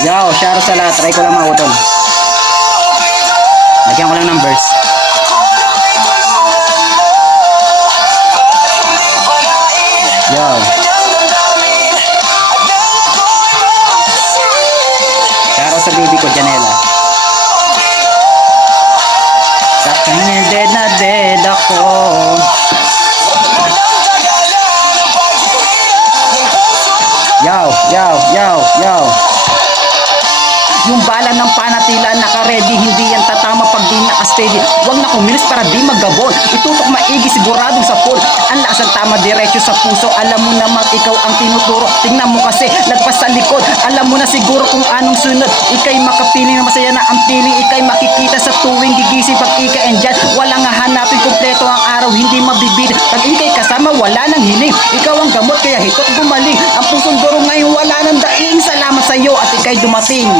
Yo, share sa lahat. Try ko lang mga utol. Lagyan ko lang ng verse. Yo. Share sa baby ko, Janela. Sa kanya dead na dead ako. Yo, yo, yo, yo. Yung bala ng panatila naka-ready, hindi yan tatama pag di naka-steady. Huwag na kumilos para di magabon. Itutok maigi siguradong sa pool. Ang lakas ng tama diretso sa puso. Alam mo naman ikaw ang tinuturo. Tingnan mo kasi lagpas sa likod. Alam mo na siguro kung anong sunod. Ika'y makapiling na masaya na ang piling. Ika'y makikita sa tuwing gigising pag ika andyan. Walang hahanapin kumpleto ang araw, hindi mabibid. Pag ika'y kasama wala nang hiling. Ikaw ang gamot kaya hikot gumaling. Ang pusong duro ngayon wala nang daing. Salamat sa iyo at ika'y dumating.